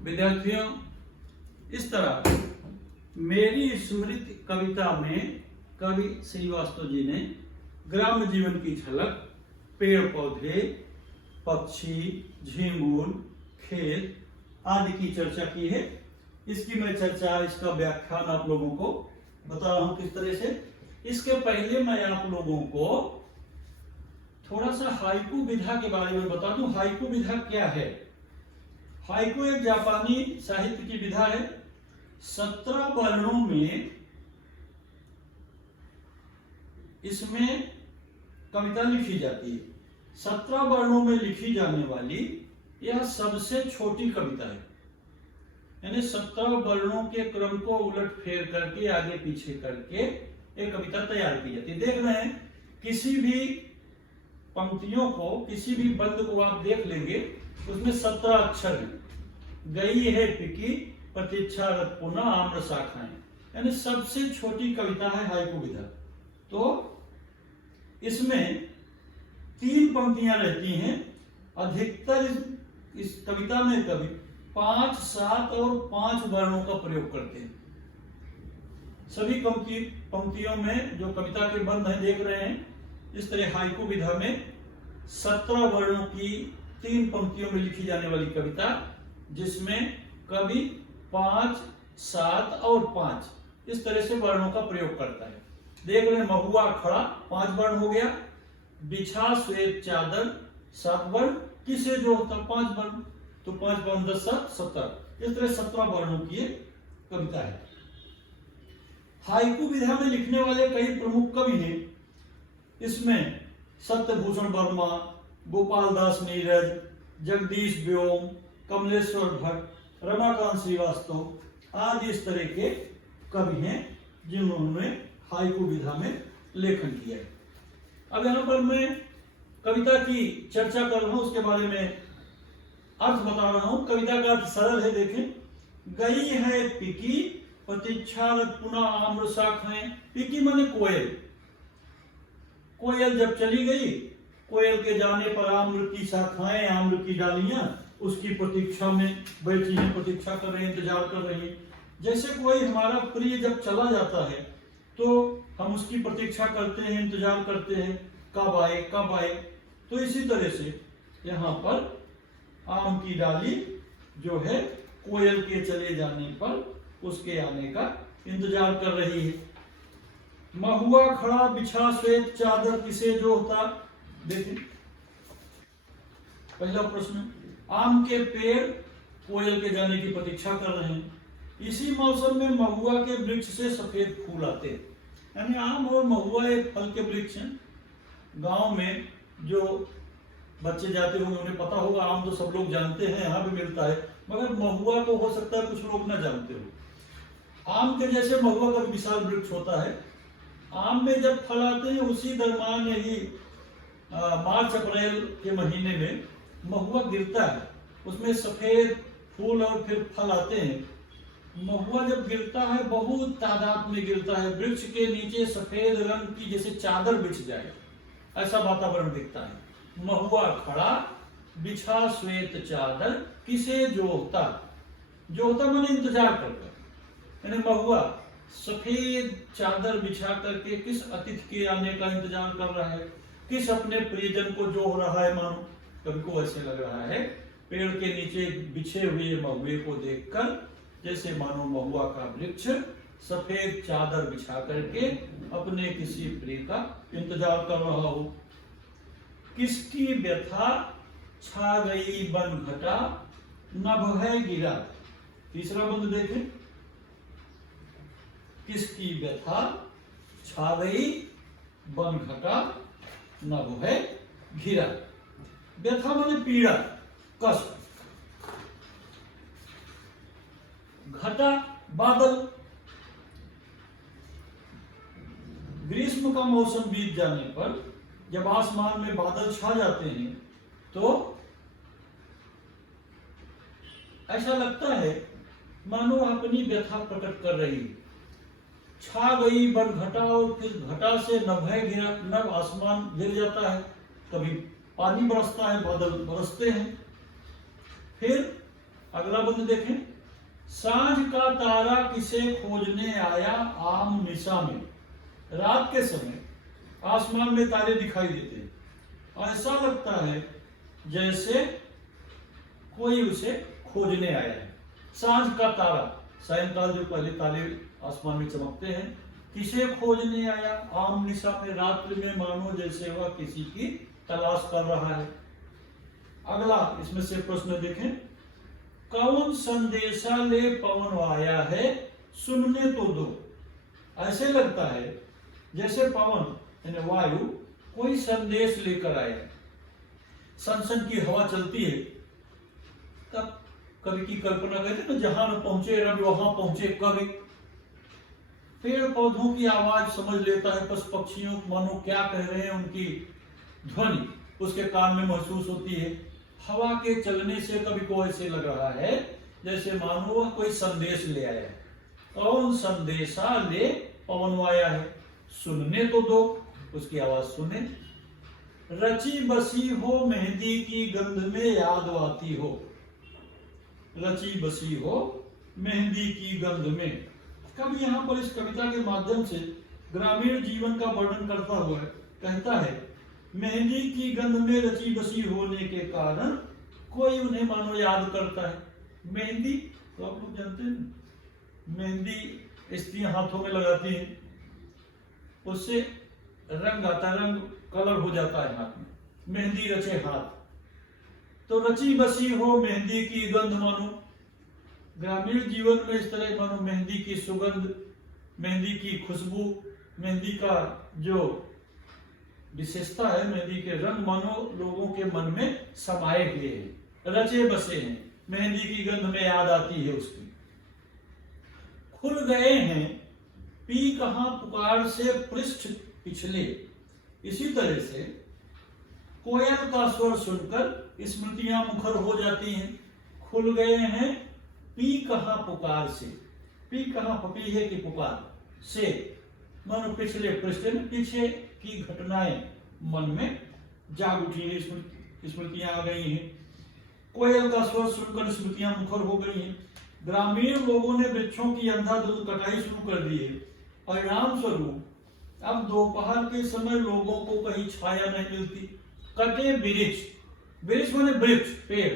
विद्यार्थियों, इस तरह मेरी स्मृति कविता में कवि श्रीवास्तव जी ने ग्राम्य जीवन की झलक, पेड़ पौधे, पक्षी, झींगुर, खेत आदि की चर्चा की है। इसकी मैं चर्चा, इसका व्याख्यान आप लोगों को बता रहा हूं किस तरह से। इसके पहले मैं आप लोगों को थोड़ा सा हाइकू विधा के बारे में बता दूं। हाइकू विधा क्या है? हाइकू एक जापानी साहित्य की विधा है। 17 वर्णों में इसमें कविता लिखी जाती है। 17 वर्णों में लिखी जाने वाली यह सबसे छोटी कविता है। यानी 17 वर्णों के क्रम को उलट फेर करके, आगे पीछे करके एक कविता तैयार की जाती है। देख रहे हैं, किसी भी पंक्तियों को, किसी भी बंद को आप देख लेंगे, उसमें 17 अक्षर हैं। गई है पिकी प्रतीक्षारत पुनः आम्र शाखाएं, यानी सबसे छोटी कविता है हाइकू विधा। तो इसमें 3 पंक्तियां रहती हैं। अधिकतर इस कविता में कवि 5, 7 और 5 वर्णों का प्रयोग करते हैं। सभी पंक्तियों में जो कविता के बंद हैं देख रहे हैं, इस तरह हाइकू विधा में 17 वर्णों की 3 पंक्तियों में लिखी जाने वाली कविता, जिसमें कवि 5, 7 और 5 इस तरह से वर्णों का प्रयोग करता है। देख रहे हैं, महुआ खड़ा 5 वर्ण हो गया, बिछा श्वेत चादर 7 वर्ण, किसे जो होता 5 वर्ण, तो 5 5 10 7 17, इस तरह 17 वर्णों की कविता है। हाइकू विधा में लिखने वाले कई प्रमुख कवि हैं। इसमें सत्यभूषण वर्मा, गोपाल दास नीरज, जगदीश व्योम, कमलेश्वर भट्ट, रमाकांत श्रीवास्तव आदि इस तरह के कवि हैं जिन्होंने हाइकू विधा में लेखन किया है। अब यहाँ पर मैं कविता की चर्चा कर रहा हूं, उसके बारे में अर्थ बता रहा हूं। कविता का अर्थ सरल है, देखें। गई है पिकी प्रतीक्षारत पुनः आम्र शाखाएं। पिकी माने कोयल। कोयल जब चली गई, कोयल के जाने पर आम्र की शाखाएं, आम्र की डालियां उसकी प्रतीक्षा में बैठी हैं, प्रतीक्षा कर रही हैं, इंतजार कर रही हैं। जैसे कोई हमारा प्रिय जब चला जाता है तो हम उसकी प्रतीक्षा करते हैं, इंतजार करते हैं, कब आए कब आए। तो इसी तरह से यहाँ पर आम की डाली जो है कोयल के चले जाने पर उसके आने का इंतजार कर रही है। महुआ खड़ा बिछा श्वेत चादर किसे जो होता। देखें, पहला प्रश्न, आम के पेड़ कोयल के जाने की प्रतीक्षा कर रहे हैं। इसी मौसम में महुआ के वृक्ष से सफेद फूल आते हैं। यानी आम और महुआ एक फल के वृक्ष हैं। गांव में जो बच्चे जाते होंगे उन्हें पता होगा, आम तो सब लोग जानते हैं, यहाँ भी मिलता है, मगर महुआ को हो सकता है कुछ लोग न जानते हो। आम के जैसे महुआ का विशाल वृक्ष होता है। आम में जब फल आते हैं उसी दरमियान यही मार्च अप्रैल के महीने में महुआ गिरता है, उसमें सफेद फूल और फिर फल आते हैं। महुआ जब गिरता है बहुत तादाद में गिरता है, वृक्ष के नीचे सफेद रंग की जैसे चादर बिछ जाए, ऐसा वातावरण दिखता है। महुआ खड़ा बिछा श्वेत चादर किसे जोहता। जोहता माने इंतजार करता, यानी महुआ सफेद चादर बिछा करके किस अतिथि के आने का इंतजार कर रहा है, किस अपने प्रियजन को जोह रहा है। मानो कभी को ऐसे लग रहा है पेड़ के नीचे बिछे हुए महुए को देखकर, जैसे मानो महुआ का वृक्ष सफेद चादर बिछा करके अपने किसी प्रिय का इंतजार कर रहा हो। किसकी व्यथा छा गई बन घटा नभ है गिरा। तीसरा बंद देखें, किसकी व्यथा छा गई बन घटा नभ है घिरा। व्यथा माने पीड़ा, कष्ट। घटा बादल। ग्रीष्म का मौसम बीत जाने पर जब आसमान में बादल छा जाते हैं तो ऐसा लगता है मानो अपनी व्यथा प्रकट कर रही है। छा गई बन घटा, और फिर घटा से नभ घिरा, नभ आसमान गिर जाता है, कभी पानी बरसता है, बादल बरसते हैं। फिर अगला बंद देखें, सांझ का तारा किसे खोजने आया आम निशा में। रात के समय आसमान में तारे दिखाई देते हैं, ऐसा लगता है जैसे कोई उसे खोजने आया है। सांझ का तारा, सायंकाल जो पहले तारे आसमान में चमकते हैं, किसे खोजने आया आम निशा में, रात्रि में, मानो जैसे वह किसी की तलाश कर रहा है। अगला इसमें से प्रश्न देखें, कौन संदेशा ले पवन आया है सुनने तो दो। ऐसे लगता है जैसे पवन यानी वायु कोई संदेश लेकर आया है। सन की हवा चलती है, तब कवि की कल्पना करते ना, जहां न पहुंचे रवि वहां पहुंचे कवि। पेड़ पौधों की आवाज समझ लेता है, पशु पक्षियों मानो क्या कह रहे हैं, उनकी ध्वनि उसके कान में महसूस होती है। हवा के चलने से कवि को ऐसे लग रहा है जैसे मानो वह कोई संदेश ले आया है। कौन संदेशा ले पवन आया है सुनने तो दो, उसकी आवाज सुने। रची बसी हो मेहंदी की गंध में याद आती हो। रची बसी हो मेहंदी की गंध में। कवि यहाँ पर इस कविता के माध्यम से ग्रामीण जीवन का वर्णन करता हुआ कहता है, मेहंदी की गंध में रची बसी होने के कारण कोई उन्हें मानो याद करता है। मेहंदी तो आप लोग जानते हैं, मेहंदी स्त्रियां हाथों में लगाती हैं, उससे रंग आता, रंग कलर हो जाता है हाथ में। मेहंदी रचे हाथ, तो रची बसी हो मेहंदी की गंध मानो। ग्रामीण जीवन में इस तरह मानो मेहंदी की सुगंध, मेहंदी की खुशबू, मेहंदी का जो विशेषता है, मेहंदी के रंग मानो लोगों के मन में समाये हुए हैं, रचे बसे हैं, मेहंदी की गंध में याद आती है उसकी। खुल गए हैं पी कहां पुकार से पृष्ठ पिछले। इसी तरह से कोयल का स्वर सुनकर स्मृतियां मुखर हो जाती हैं। खुल गए हैं पी कहां पुकार से, पी कहां पपीहे की पुकार से मानो पिछले पृष्ठ में पीछे की घटनाएं मन में जाग उठी है, स्मृतियां आ गई हैं। कोयल का स्वर सुनकर स्मृतियां मुखर हो गई हैं। ग्रामीण लोगों ने वृक्षों की अंधाधुंध कटाई शुरू कर दी है। परिणाम स्वरूप अब दोपहर के समय लोगों को कहीं छाया नहीं मिलती। कटे वृक्ष, वृक्ष माने वृक्ष, पेड़,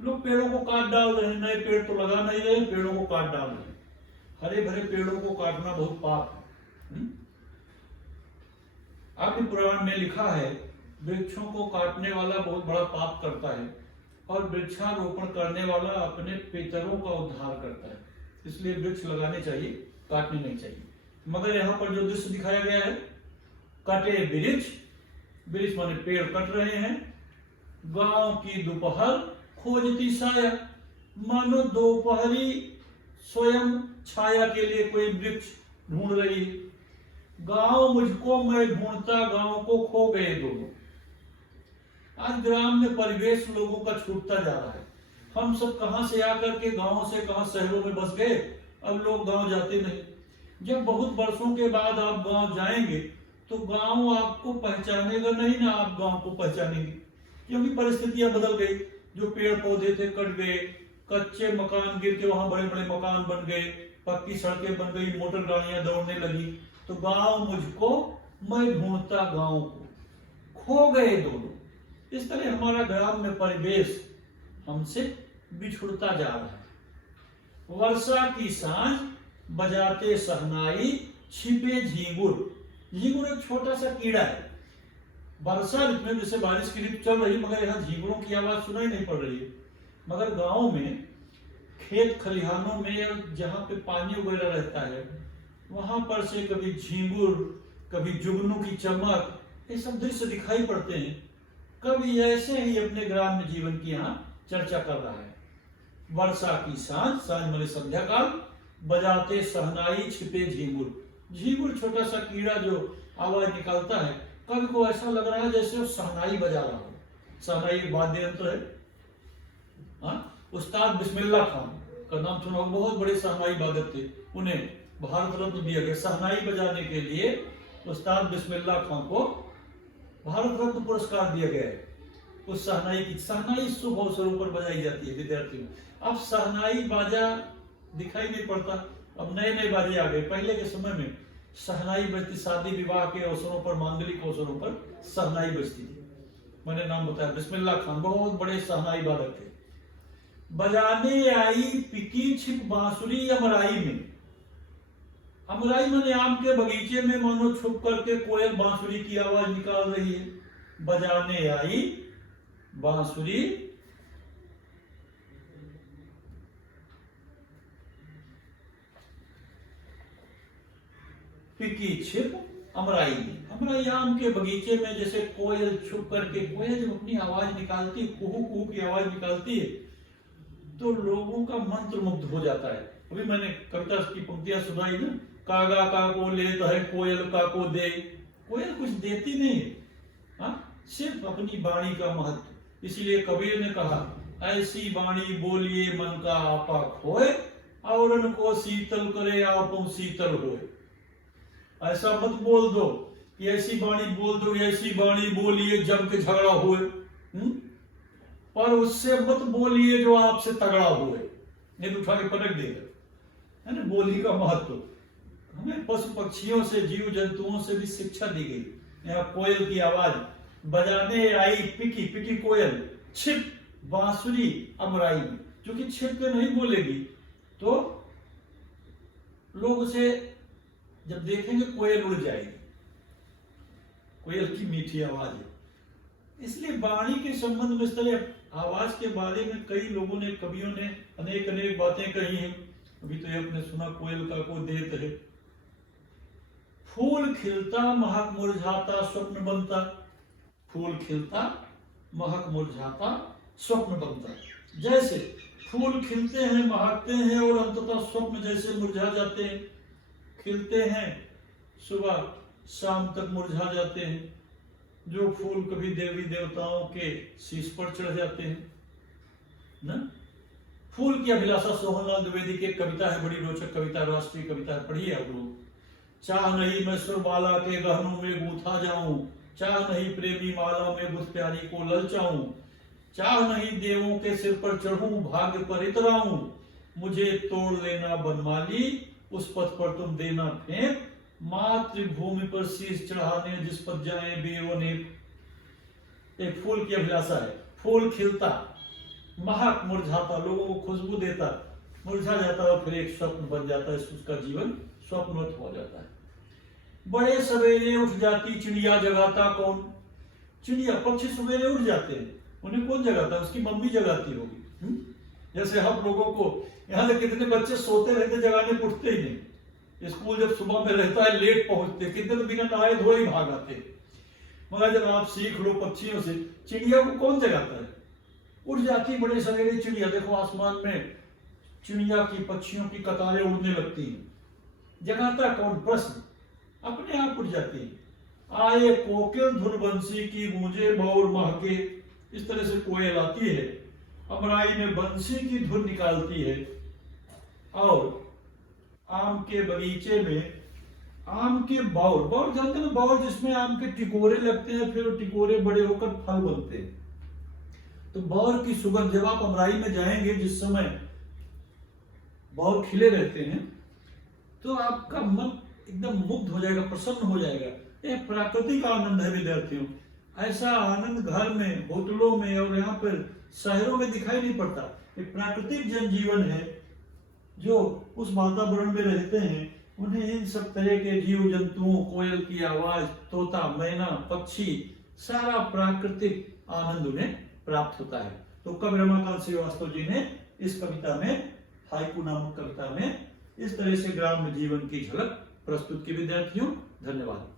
लोग पेड़ों को काट डाल रहे हैं, नए पेड़ तो लगा नहीं रहे, पेड़ों को काट डाल रहे हैं। हरे भरे पेड़ों को काटना बहुत पाप है। अग्नि पुराण में लिखा है, वृक्षों को काटने वाला बहुत बड़ा पाप करता है और वृक्षारोपण करने वाला अपने पितरों का उद्धार करता है। इसलिए वृक्ष लगाने चाहिए, काटने नहीं चाहिए। मगर यहाँ पर जो दृश्य दिखाया गया है, कटे वृक्ष, वृक्ष माने पेड़ कट रहे हैं। गांव की दोपहर खोजती छाया, मानो दोपहरी स्वयं छाया के लिए कोई वृक्ष ढूंढ रही है। गांव मुझको मैं ढूंढता, गांव को खो गए दोनों। आज ग्राम में परिवेश लोगों का छूटता जा रहा है। हम सब कहां से आकर के गांवों से कहां शहरों में बस गए, अब लोग गांव जाते नहीं। जब बहुत वर्षों के बाद आप गांव जाएंगे तो गांव आपको पहचानेगा नहीं ना, आप गांव को पहचानेंगे, क्योंकि परिस्थितियां बदल गई। जो पेड़ पौधे थे कट गए, कच्चे मकान गिर के वहां बड़े बड़े मकान बन गए, पक्की सड़कें बन गई, मोटर गाड़ियां दौड़ने लगी। तो गांव मुझको मैं ढूंढता, गांव को खो गए दोनों। इस तरह हमारा ग्राम में परिवेश हमसे बिछुड़ता जा रहा है। वर्षा की सांझ बजाते सहनाई, छिपे झींगुर। झींगुर एक छोटा सा कीड़ा है। वर्षा ऋतु में जैसे बारिश की ऋतु चल रही, मगर यहाँ झींगुरों की आवाज सुनाई नहीं पड़ रही है। मगर गांव में खेत खलिहानों में जहाँ पे पानी वगैरह रहता है, वहां पर से कभी झींगुर, कभी जुगनू की चमक, ये सब दृश्य दिखाई पड़ते हैं। कभी ऐसे ही अपने ग्राम्य जीवन की यहाँ चर्चा कर रहा है। वर्षा की सांझ, सांझ माने संध्या काल, बजाते सहनाई, छिपे झींगुर। झींगुर छोटा सा कीड़ा जो आवाज निकालता है, कभी को ऐसा लग रहा है जैसे वो सहनाई बजा रहा हो। सहनाई एक वाद्य यंत्र है। उस्ताद बिस्मिल्लाह खान का नाम सुना, बहुत बड़े सहनाई वादक थे, उन्हें भारत रत्न दिया गया। सहनाई बजाने के लिए उस्ताद बिस्मिल्लाह खान को भारत रत्न पुरस्कार दिया गया है। उस शहनाई शुभ अवसरों पर बजाई जाती है विद्यार्थियों। अब शहनाई बाजा दिखाई नहीं पड़ता, अब नए नए बाजे आ गए। पहले के समय में शहनाई बजती, शादी विवाह के अवसरों पर, मांगलिक अवसरों पर शहनाई बजती थी। मैंने नाम बताया बिस्मिल्लाह खान, बहुत बड़े शहनाई वादक थे। बजाने आई पिकी छिप बांसुरी अमराई में। अमराई माने आम के बगीचे में मानो छुप करके कोयल बांसुरी की आवाज निकाल रही है। बजाने आई बांसुरी पिकी छिप अमराई में। अमराई आम के बगीचे में जैसे कोयल छुप करके, कोयल जब अपनी आवाज निकालती है, कुहू कुहू की आवाज निकालती है, तो लोगों का मंत्र मुग्ध हो जाता है। अभी मैंने कविता की पंक्तियां सुनाई ना, कागा का को लेत है कोयल का को दे। कोयल कुछ देती नहीं, सिर्फ अपनी वाणी का महत्व। इसलिए कबीर ने कहा, ऐसी वाणी बोलिए मन का आपा खोए, औरन को शीतल करे आपो शीतल होए। ऐसा मत बोल दो कि ऐसी वाणी बोल दो, ऐसी वाणी बोलिए जम के झगड़ा हुए, पर उससे मत बोलिए जो आपसे तगड़ा हुए, नहीं तो उठा के पटक देगा, है ना। बोली का महत्व हमें पशु पक्षियों से, जीव जंतुओं से भी शिक्षा दी गई। यहाँ कोयल की आवाज, बजाने आई पिकी, पिकी कोयल, छिप बांसुरी अमराई में। क्योंकि छिप के नहीं बोलेगी तो लोग उसे जब देखेंगे कोयल उड़ जाएगी। कोयल की मीठी आवाज है। इसलिए वाणी के संबंध में इस तरह आवाज के बारे में कई लोगों ने, कवियों ने अनेक अनेक बातें कही हैं। अभी तो आपने सुना कोयल का को देत है। फूल खिलता महक मुरझाता स्वप्न बनता। फूल खिलता महक मुरझाता स्वप्न बनता। जैसे फूल खिलते हैं, महकते हैं और अंततः स्वप्न जैसे मुरझा जाते हैं। खिलते हैं, सुबह शाम तक मुरझा जाते हैं। जो फूल कभी देवी देवताओं के शीश पर चढ़ जाते हैं ना। फूल की अभिलाषा सोहनलाल द्विवेदी की कविता है, बड़ी रोचक कविता, राष्ट्रीय कविता, पढ़िए आप लोग। चाह नहीं मैं सुरबाला के गहनों में गूथा जाऊं, चाह नहीं प्रेमी माला में बुध प्यारी को ललचाऊं, चाह नहीं देवों के सिर पर चढ़ूं भाग्य पर इतराऊं, मुझे तोड़ लेना बनमाली उस पथ पर तुम देना फेंक, मातृभूमि पर शीश चढ़ाने जिस पर जाए बेवने। एक फूल की अभिलाषा है। फूल खिलता, महक मुरझाता, लोगों को खुशबू देता, मुरझा जाता और फिर एक स्वप्न बन जाता है, उसका जीवन स्वप्नवत हो जाता है। बड़े सवेरे उठ जाती चिड़िया जगाता कौन। चिड़िया पक्षी सवेरे उठ जाते हैं, उन्हें कौन जगाता है? उसकी मम्मी जगाती होगी। जैसे हम लोगों को यहाँ से कितने बच्चे सोते रहते, जगाने उठते ही नहीं। स्कूल जब सुबह में रहता है लेट पहुंचते, कितने तो बिना नहाए धोए ही भाग आते। मगर जब आप सीख लो पक्षियों से, चिड़िया को कौन जगाता है? उठ जाती बड़े सवेरे चिड़िया। देखो आसमान में चिड़िया की, पक्षियों की कतारें उड़ने लगती हैं। जगाता कौन? प्रश्न। अपने आप उठ जाती है। आए कोकिल धुन बंसी की गूंजे भौर महके। इस तरह से कोयल आती है, अमराई में बंसी की धुन निकालती है। और आम के बगीचे में आम के बौर, बौर जानते ना, बौर जिसमें आम के टिकोरे लगते हैं, फिर वो टिकोरे बड़े होकर फल बनते हैं। तो बौर की सुगंध, जब आप अमराई में जाएंगे जिस समय बौर खिले रहते हैं, तो आपका मन एकदम मुग्ध हो जाएगा, प्रसन्न हो जाएगा। एक प्राकृतिक आनंद है विद्यार्थियों। ऐसा आनंद घर में, होटलों में और यहाँ पर शहरों में दिखाई नहीं पड़ता। एक प्राकृतिक जनजीवन है जो उस वातावरण में रहते हैं, उन्हें इन सब तरह के जीव जंतुओं, कोयल की आवाज, तोता, मैना, पक्षी, सारा प्राकृतिक आनंद उन्हें प्राप्त होता है। तो कवि रमाकांत श्रीवास्तव जी ने इस कविता में, हाइकू नामक कविता में, इस तरह से ग्राम्य जीवन की झलक प्रस्तुत की। विद्यार्थियों धन्यवाद।